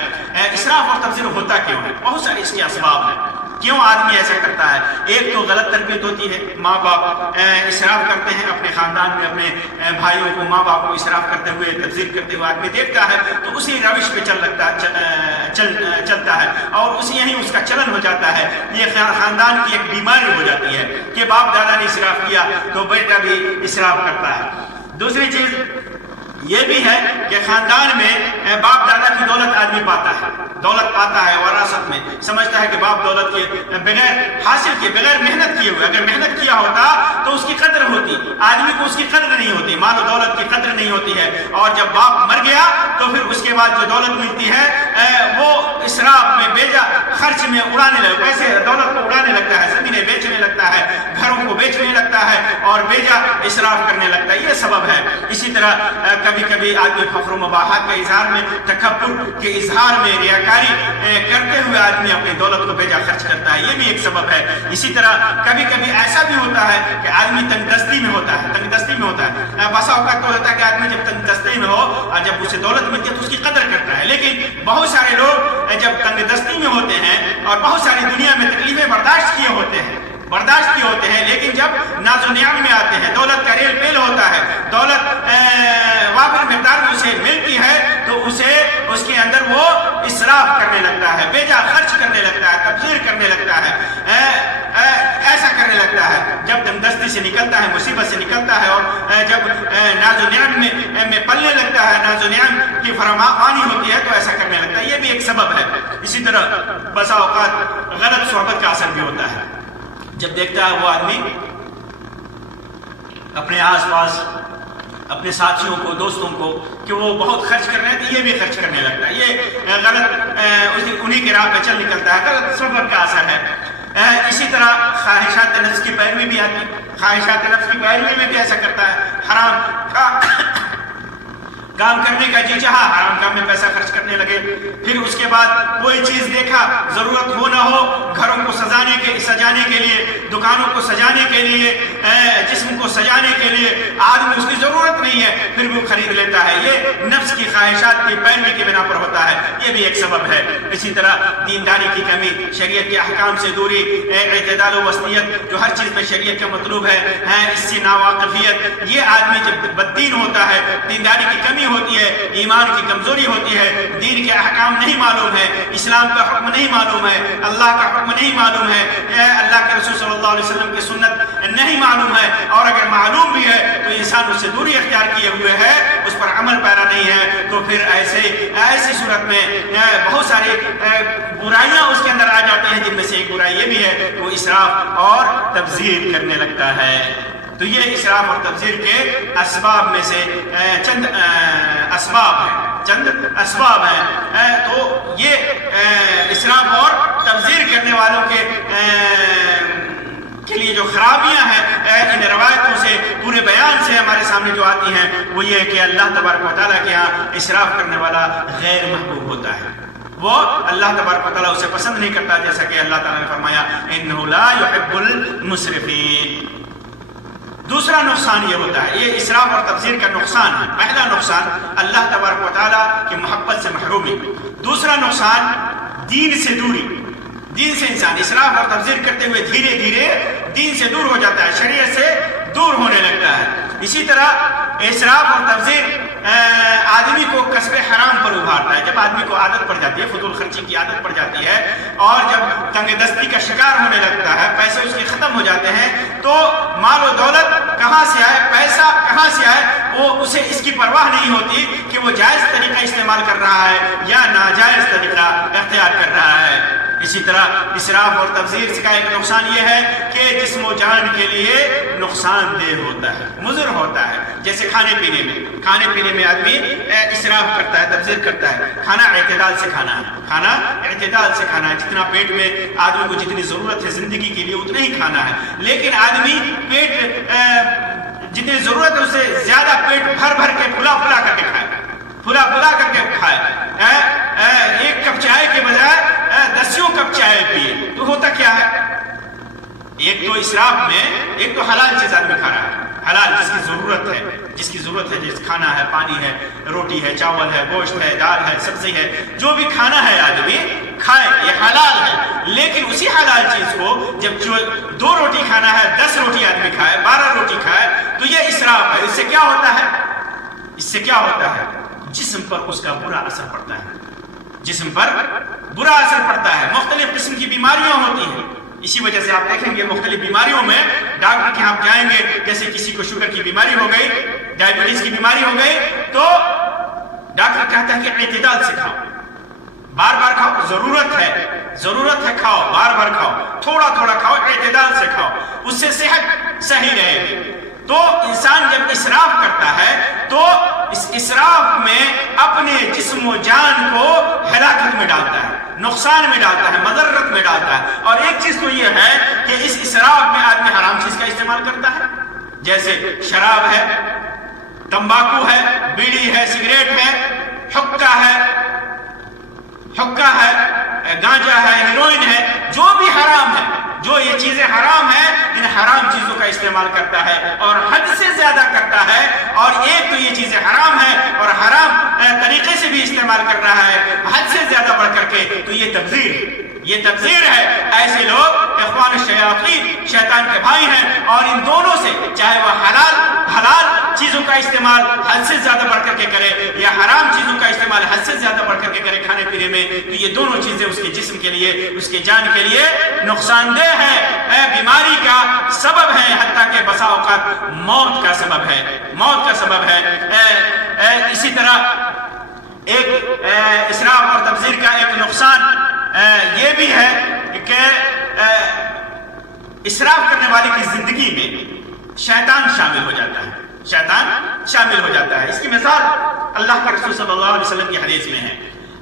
اسراف اور تبذیر ہوتا کیوں ہے؟ بہت سارے اس کے اسباب ہیں، کیوں آدمی ایسا کرتا ہے۔ ایک تو غلط تربیت ہوتی ہے، ماں باپ اسراف کرتے ہیں اپنے خاندان میں، اپنے بھائیوں کو، ماں باپ کو اسراف کرتے ہوئے، تبذیر کرتے ہوئے آدمی دیکھتا ہے تو اسی روش پہ چلتا ہے اور یہیں اس کا چلن ہو جاتا ہے۔ یہ خاندان کی ایک بیماری ہو جاتی ہے کہ باپ دادا نے اسراف کیا تو بیٹا بھی اسراف کرتا ہے۔ دوسری چیز یہ بھی ہے کہ خاندان میں باپ دادا کی دولت آدمی پاتا ہے، دولت پاتا ہے وراثت میں، سمجھتا ہے کہ باپ دولت کے بغیر حاصل کیے، بغیر محنت کیے ہوئے، اگر محنت کیا ہوتا تو اس کی قدر ہوتی، آدمی کو اس کی قدر نہیں ہوتی، مال و دولت کی قدر نہیں ہوتی ہے، اور جب باپ مر گیا تو پھر اس کے بعد جو دولت ملتی ہے وہ اسراف میں، بیجا خرچ میں اڑانے لگتا ہے، پیسے دولت کو اڑانے لگتا ہے، زمینیں بیچنے لگتا ہے، گھروں کو بیچنے لگتا ہے اور بیجا اسراف کرنے لگتا ہے، یہ سبب ہے۔ اسی طرح کبھی کبھی آدمی فخر و مباحت کے اظہار میں، تکبر کے اظہار میں، ریاکاری کرتے ہوئے آدمی اپنی دولت کو بیجا خرچ کرتا ہے، یہ بھی ایک سبب ہے۔ اسی طرح کبھی کبھی ایسا بھی ہوتا ہے کہ آدمی تنگ دستی میں ہوتا ہے، تنگ دستی میں ہوتا ہے، بسا اوقات تو ہوتا ہے کہ آدمی جب تنگ دستی میں ہو اور جب اسے دولت ملتی ہے تو اس کی قدر کرتا ہے، لیکن بہت سارے لوگ جب تنگ دستی میں ہوتے ہیں اور بہت ساری دنیا میں تکلیفیں برداشت کیے ہوتے ہیں، لیکن جب ناز و نعم میں آتے ہیں، دولت کا ریل پیل ہوتا ہے، دولت وافر مقدار میں اسے ملتی ہے تو اسے اس کے اندر وہ اسراف کرنے لگتا ہے، بیجا خرچ کرنے لگتا ہے، تبذیر کرنے لگتا ہے، ایسا کرنے لگتا ہے۔ جب تنگدستی سے نکلتا ہے، مصیبت سے نکلتا ہے اور جب ناز و نعم میں پلنے لگتا ہے، ناز و نعم کی فراوانی ہوتی ہے تو ایسا کرنے لگتا ہے، یہ بھی ایک سبب ہے۔ اسی طرح بسا اوقات غلط صحبت کا اثر بھی ہوتا ہے، جب دیکھتا ہے وہ آدمی اپنے آس پاس اپنے ساتھیوں کو، دوستوں کو کہ وہ بہت خرچ کر رہے ہیں تو یہ بھی خرچ کرنے لگتا ہے، یہ غلط انہی کے راہ پہ چل نکلتا ہے، غلط صحبت کا اثر ہے۔ اسی طرح خواہشات نفس کی پیروی بھی آتی، خواہشات نفس کی پیروی میں بھی ایسا کرتا ہے، حرام کام کرنے کا جی چاہا، حرام کام میں پیسہ خرچ کرنے لگے، پھر اس کے بعد کوئی چیز دیکھا، ضرورت ہو نہ ہو، گھروں کو سجانے کے لیے، دکانوں کو سجانے کے لیے، جسم کو سجانے کے لیے آدمی اس کی ضرورت نہیں ہے پھر بھی خرید لیتا ہے، یہ نفس کی خواہشات کی پیروی کی بنا پر ہوتا ہے، یہ بھی ایک سبب ہے۔ اسی طرح دینداری کی کمی، شریعت کے احکام سے دوری، اعتدال و وسطیت جو ہر چیز میں شریعت کا مطلوب ہے، اس سے ناواقفیت، یہ آدمی جب بددین ہوتا ہے، دینداری کی کمی ہوتی ہے، ایمان کی کمزوری ہوتی ہے، دین کے احکام نہیں معلوم ہے، اسلام کا حکم نہیں معلوم ہے، اللہ کا حکم نہیں معلوم ہے، اللہ کے رسول صلی اللہ علیہ وسلم کی سنت نہیں معلوم ہے، اور اگر معلوم بھی ہے تو انسان اس سے دوری اختیار کیے ہوئے ہے، اس پر عمل پیرا نہیں ہے، تو پھر ایسی صورت میں بہت ساری برائیاں اس کے اندر آ جاتی ہیں، جن میں سے ایک برائی یہ بھی ہے کہ وہ اسراف اور تبذیر کرنے لگتا ہے۔ تو یہ اسراف اور تبذیر کے اسباب میں سے چند اسباب ہیں، تو یہ اسراف اور تبذیر کرنے والوں کے لیے جو خرابیاں ہیں ان روایتوں سے جو آتی ہیں وہ یہ ہے کہ اللہ تبارک و تعالیٰ کے یہاں اسراف کرنے والا غیر محبوب ہوتا ہے، وہ اللہ تبارک و تعالیٰ اسے پسند نہیں کرتا، جیسا کہ اللہ تعالیٰ نے فرمایا انہ لا يحب المسرفین۔ دوسرا نقصان یہ ہوتا ہے، یہ اسراف اور تبذیر کا نقصان ہے۔ پہلا نقصان اللہ تبارک و تعالیٰ کی محبت سے محرومی، دوسرا نقصان دین سے دوری، دین سے انسان اسراف اور تبذیر کرتے ہوئے دھیرے دھیرے دین سے دور ہو جاتا ہے، شریعت سے دور ہونے لگتا ہے۔ اسی طرح اسراف اور تبذیر آدمی کو کسب حرام پر ابھارتا ہے۔ جب آدمی کو عادت پڑ جاتی ہے، فضول خرچی کی عادت پڑ جاتی ہے، اور جب تنگ دستی کا شکار ہونے لگتا ہے، پیسے اس کے ختم ہو جاتے ہیں، تو مال و دولت کہاں سے آئے، پیسہ کہاں سے آئے، وہ اسے اس کی پرواہ نہیں ہوتی کہ وہ جائز طریقہ استعمال کر رہا ہے یا ناجائز طریقہ اختیار کر رہا ہے۔ اسی طرح اسراف اور تبذیر کا ایک نقصان یہ ہے کہ جسم و جان کے لیے نقصان دہ ہوتا ہے، مضر ہوتا ہے۔ جیسے کھانے پینے میں آدمی اسراف کرتا ہے، تبذیر کرتا ہے۔ کھانا اعتدال سے کھانا ہے، اعتدال سے کھانا ہے، جتنا پیٹ میں آدمی کو جتنی ضرورت ہے زندگی کے لیے اتنا ہی کھانا ہے۔ لیکن آدمی پیٹ جتنی ضرورت ہے اس سے زیادہ پیٹ بھر کے پھلا کر کے کھائے، ایک کپ چائے کے بجائے 10 کپ چائے پیے، تو ہوتا کیا ہے؟ ایک تو اسراف میں، ایک تو حلال چیز آدمی کھا رہا ہے، حلال جس کی ضرورت ہے، جس کھانا ہے، پانی ہے، روٹی ہے، چاول ہے، گوشت ہے، دال ہے، سبزی ہے، جو بھی کھانا ہے آدمی کھائے، یہ حلال ہے۔ لیکن اسی حلال چیز کو جب 2 روٹی کھانا ہے، 10 روٹی آدمی کھائے، 12 روٹی کھائے، تو یہ اسراف ہے۔ اس سے کیا ہوتا ہے؟ جسم پر اس کا برا اثر پڑتا ہے، مختلف قسم کی بیماریاں ہوتی ہیں۔ اسی وجہ سے آپ دیکھیں گے مختلف بیماریوں میں ڈاکٹر کے آپ جائیں گے، جیسے کسی کو شوگر کی بیماری ہو گئی، ڈائبٹیز کی بیماری ہو گئی، تو ڈاکٹر کہتا ہے کہ اعتدال سے کھاؤ، بار کھاؤ، ضرورت ہے کھاؤ، بار کھاؤ، تھوڑا کھاؤ، اعتدال سے کھاؤ، اس سے صحت صحیح رہے گی۔ تو انسان جب اسراف کرتا ہے تو اس اسراف میں اپنے جسم و جان کو ہلاکت میں ڈالتا ہے، نقصان میں ڈالتا ہے، مضرت میں ڈالتا ہے۔ اور ایک چیز تو یہ ہے کہ اس اسراف میں آدمی حرام چیز کا استعمال کرتا ہے، جیسے شراب ہے، تمباکو ہے، بیڑی ہے، سگریٹ ہے، حقہ ہے، گانجا ہے، ہیروئن ہے، جو بھی حرام ہے، جو یہ چیزیں حرام ہیں، ان حرام چیزوں کا استعمال کرتا ہے اور حد سے زیادہ کرتا ہے۔ اور ایک تو یہ چیزیں حرام ہیں اور حرام طریقے سے بھی استعمال کر رہا ہے، حد سے زیادہ بڑھ کر کے، تو یہ تبذیر ہے۔ ایسے لوگ اخوان الشیاطین، شیطان کے بھائی ہیں، اور ان دونوں سے چاہے وہ حلال چیزوں کا استعمال حد سے زیادہ بڑھ کر کے کرے یا حرام چیزوں کا استعمال حد سے زیادہ بڑھ کر کے کرے کھانے پینے میں، تو یہ دونوں چیزیں اس کے جسم کے لیے، اس کے جان کے لیے نقصان دہ ہے، بیماری کا سبب ہے، حتیٰ کہ بسا اوقات موت کا سبب ہے۔ اسی طرح ایک اسراف اور تبذیر کا ایک نقصان یہ بھی ہے کہ اسراف کرنے والے کی زندگی میں شیطان شامل ہو جاتا ہے۔ اس کی مثال اللہ کے رسول صلی اللہ علیہ وسلم کی حدیث میں ہے۔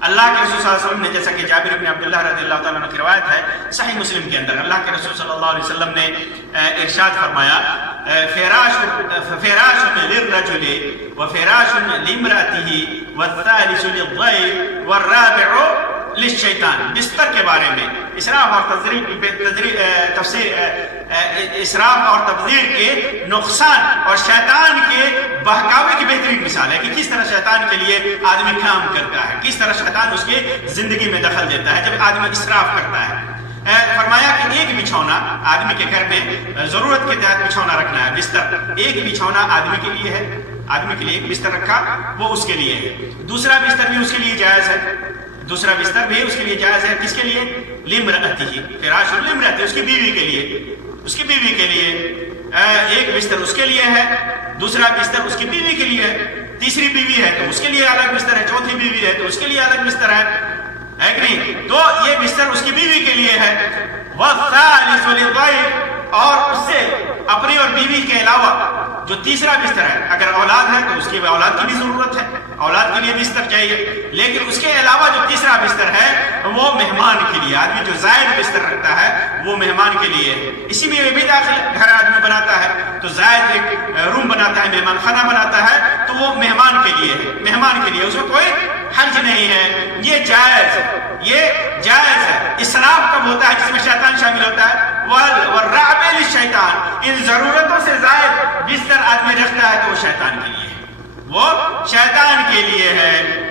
اللہ کے رسول صلی اللہ علیہ وسلم نے، جیسا کہ جابر بن عبداللہ رضی اللہ تعالیٰ عنہ کی روایت ہے صحیح مسلم کے اندر، اللہ کے رسول صلی اللہ علیہ وسلم نے ارشاد فرمایا، فراش للرجل وفراش لامرأته والثالث للضيف والرابع للشیطان۔ بستر کے بارے میں اسراف اور اسراف اور تبذیر کے نقصان اور شیطان کے بہکاوے کی بہترین مثال ہے کہ کس طرح شیطان کے لیے آدمی کام کرتا ہے، کس طرح شیطان اس کے زندگی میں دخل دیتا ہے جب آدمی اسراف کرتا ہے۔ فرمایا کہ ایک بچھونا آدمی کے گھر میں ضرورت کے تحت بچھونا رکھنا ہے، بستر، ایک بچھونا آدمی کے لیے ہے، آدمی کے لیے ایک بستر رکھا وہ اس کے لیے ہے، دوسرا بستر بھی اس کے لیے جائز ہے، کس کے لیے؟ لامرأته، فراش لامرأته، اس کی بیوی کے لیے، ایک بستر اس کے لیے ہے، دوسرا بستر اس کی بیوی کے لیے ہے، تیسری بیوی ہے تو اس کے لیے الگ بستر ہے، چوتھی بیوی ہے تو اس کے لیے الگ بستر ہے کہ نہیں؟ تو یہ بستر اس کی بیوی کے لیے ہے۔ والثالث للضيف، اور اس سے اپنی اور بیوی کے علاوہ جو تیسرا بستر ہے، اگر اولاد ہے تو اس کی اولاد کی بھی ضرورت ہے، اولاد کے لیے بستر چاہیے، لیکن اس کے علاوہ جو تیسرا بستر ہے وہ مہمان کے لیے، آدمی جو زائد بستر رکھتا ہے وہ مہمان کے لیے ہے۔ اسی میں بھی داخل گھر آدمی بناتا ہے تو زائد ایک روم بناتا ہے، مہمان خانہ بناتا ہے، تو وہ مہمان کے لیے ہے، مہمان کے لیے، اس میں کوئی حرج نہیں ہے، یہ جائز ہے، یہ جائز ہے۔ اسراف کب ہوتا ہے؟ جس میں شیطان شامل ہوتا ہے، والرعب للشیطان، ان ضرورتوں سے زائد بستر آدمی رکھتا ہے تو وہ شیطان کے لیے ہے، وہ شیطان کے لیے ہے۔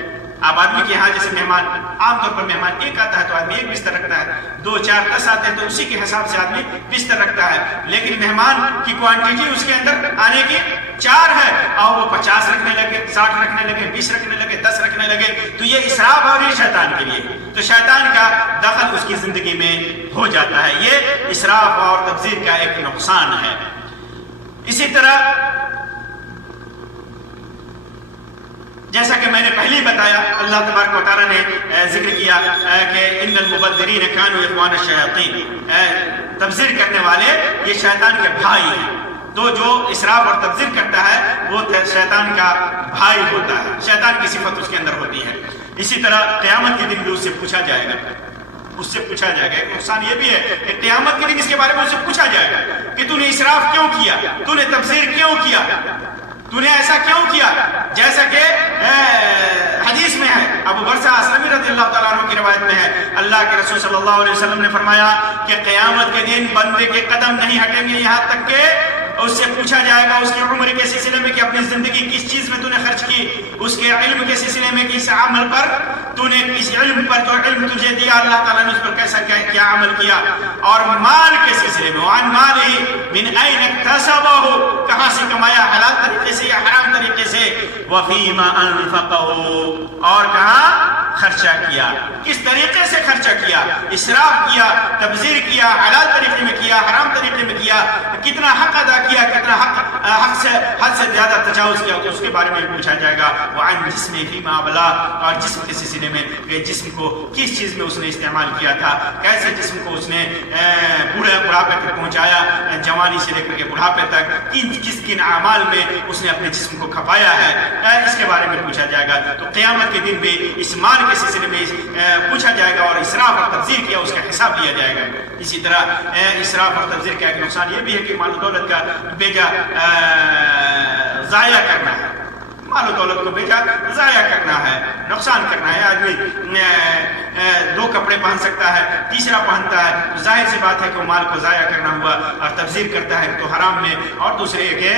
اب آدمی کے یہاں جیسے مہمان، عام طور پر مہمان ایک آتا ہے تو آدمی ایک بستر رکھتا ہے، 2 4 10 آتے ہیں تو اسی کے حساب سے آدمی بستر رکھتا ہے، لیکن مہمان کی کوانٹیٹی اس کے اندر آنے کی 4 ہے اور وہ 50 رکھنے لگے، 60 رکھنے لگے، 20 رکھنے لگے، 10 رکھنے لگے، تو یہ اسراف اور یہ شیطان کے لیے، تو شیطان کا دخل اس کی زندگی میں ہو جاتا ہے، یہ اسراف اور تبذیر کا ایک نقصان ہے۔ اسی طرح جیسا کہ میں نے پہلے ہی بتایا، اللہ تبارک و تعالیٰ نے ذکر کیا کہ ان المبذرین کانوا اخوان الشیاطین، تبذیر کرنے والے یہ شیطان کے بھائی ہیں، تو جو اسراف اور تبذیر کرتا ہے وہ شیطان کا بھائی ہوتا ہے، شیطان کی صفت اس کے اندر ہوتی ہے۔ اسی طرح قیامت کے دن بھی اس سے پوچھا جائے گا، اس سے پوچھا جائے گا۔ ایک نقصان یہ بھی ہے کہ قیامت کے دن اس کے بارے میں اس سے پوچھا جائے گا کہ تو نے اسراف کیوں کیا، تو نے تبذیر کیوں کیا، تو نے ایسا کیوں کیا، جیسا کہ حدیث میں ہے، ابو برزہ اسلمی رضی اللہ تعالیٰ عنہ کی روایت میں ہے، اللہ کے رسول صلی اللہ علیہ وسلم نے فرمایا کہ قیامت کے دن بندے کے قدم نہیں ہٹیں گے یہاں تک کہ اس سے پوچھا جائے گا اس کی عمر کے سلسلے میں کہ اپنی زندگی کس چیز میں تو نے خرچ کی، اس کے علم کے سلسلے میں کس عمل پر تو نے، کس علم پر جو علم تجھے دیا اللہ تعالیٰ نے اس پر کیسا کیا عمل کیا، اور مال کے سلسلے میں وعن مالہ من این اکتسبہ، کہاں سے کمایا، حلال طریقے سے یا حرام طریقے سے، وفیما انفقہ، اور کہاں خرچہ کیا، کس طریقے سے خرچہ کیا، اسراف کیا، تبذیر کیا، حلال طریقے میں کیا، حرام طریقے میں کیا، کتنا حق ادا کیا، کتنا حق سے حد سے زیادہ تجاوز کیا، تو اس کے بارے میں پوچھا جائے گا۔ وعن جسم فیما ابلا، اور جسم کے سلسلے میں کہ جسم کو کس چیز میں اس نے استعمال کیا تھا، کیسے جسم کو اس نے بڑھاپے تک پہنچایا، جوانی سے لے کر کے بڑھاپے تک کس کن اعمال میں اس نے اپنے جسم کو کھپایا ہے، اس کے بارے میں پوچھا جائے گا۔ تو قیامت کے دن بھی اس مال کے سلسلے میں پوچھا جائے گا، اور اسراف اور تبذیر کیا اس کا حساب لیا جائے گا۔ اسی طرح اسراف اور تبذیر کا ایک نقصان یہ بھی ہے کہ مال و دولت کا بیجا ضائع کرنا ہے، مال و دولت کو بیجا ضائع کرنا ہے، نقصان کرنا ہے۔ آدمی 2 کپڑے پہن سکتا ہے، تیسرا پہنتا ہے، تو ظاہر سی بات ہے کہ وہ مال کو ضائع کرنا ہوا، اور تبذیر کرتا ہے تو حرام میں، اور دوسرے کہ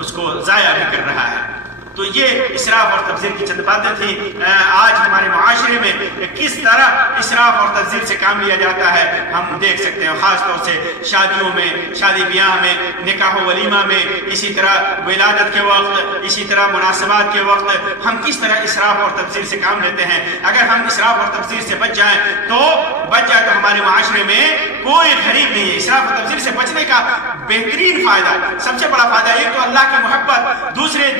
اس کو ضائع بھی کر رہا ہے۔ تو یہ اسراف اور تبذیر کی چند باتیں تھیں۔ آج ہمارے معاشرے میں کس طرح اسراف اور تبذیر سے کام لیا جاتا ہے ہم دیکھ سکتے ہیں، خاص طور سے شادیوں میں، شادی بیاہ میں، نکاح و ولیمہ میں، اسی طرح ولادت کے وقت، اسی طرح مناسبات کے وقت ہم کس طرح اسراف اور تبذیر سے کام لیتے ہیں۔ اگر ہم اسراف اور تبذیر سے بچ جائیں تو ہمارے معاشرے میں کوئی غریب نہیں ہے۔ اسراف اور تبذیر سے بچنے کا بہترین فائدہ، سب سے بڑا فائدہ ایک تو اللہ کی محبت، دوسرے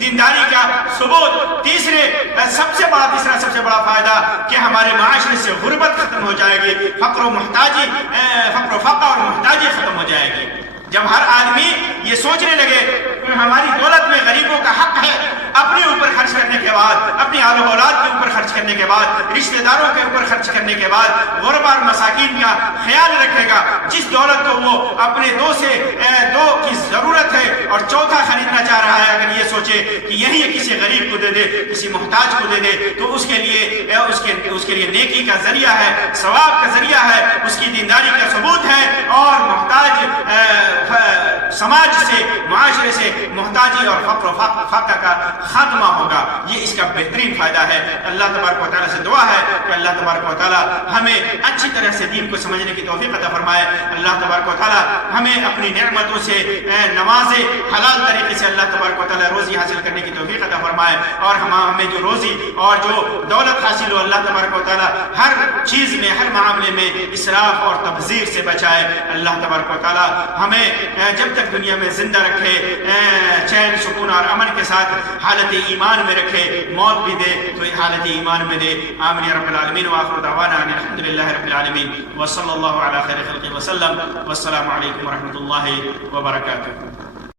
دینداری کا ثبوت، تیسرا سب سے بڑا فائدہ کہ ہمارے معاشرے سے غربت ختم ہو جائے گی، فقر و فقر اور محتاجی ختم ہو جائے گی۔ جب ہر آدمی یہ سوچنے لگے کہ ہماری دولت میں غریبوں کا حق ہے، اپنے اوپر خرچ کرنے کے بعد، اپنی آل و اولاد کے اوپر خرچ کرنے کے بعد، رشتہ داروں کے اوپر خرچ کرنے کے بعد غربا اور مساکین کا خیال رکھے گا، جس دولت کو وہ اپنے 2 کی ضرورت ہے اور چوتھا خریدنا چاہ رہا ہے، اگر یہ سوچے کہ یہی کسی غریب کو دے دے، کسی محتاج کو دے دے، تو اس کے لیے نیکی کا ذریعہ ہے، ثواب کا ذریعہ ہے، اس کی دینداری کا ثبوت ہے، اور محتاج سماج سے، معاشرے سے محتاجی اور فقر و فاقہ کا خاتمہ ہوگا۔ یہ اس کا بہترین فائدہ ہے۔ اللہ تبارک و تعالیٰ سے دعا ہے کہ اللہ تبارک و تعالیٰ ہمیں اچھی طرح سے دین کو سمجھنے کی توفیق عطا فرمائے۔ اللہ تبارک و تعالیٰ ہمیں اپنی نعمتوں سے نوازے، حلال طریقے سے اللہ تبارک و تعالیٰ روزی حاصل کرنے کی توفیق عطا فرمائے، اور ہمیں جو روزی اور جو دولت حاصل ہو، اللہ تبارک و تعالیٰ ہر چیز میں، ہر معاملے میں اسراف اور تبذیر سے بچائے۔ اللہ تبارک و تعالیٰ ہمیں جب تک تک دنیا میں زندہ رکھے، چین سکون اور امن کے ساتھ حالت ایمان میں رکھے، موت بھی دے تو حالت ایمان میں دے۔ آمین یا رب العالمین، وآخر دعوانا ان الحمدللہ رب العالمین، وصلی اللہ علی خیر خلقہ وسلم، والسلام علیکم ورحمۃ اللہ وبرکاتہ۔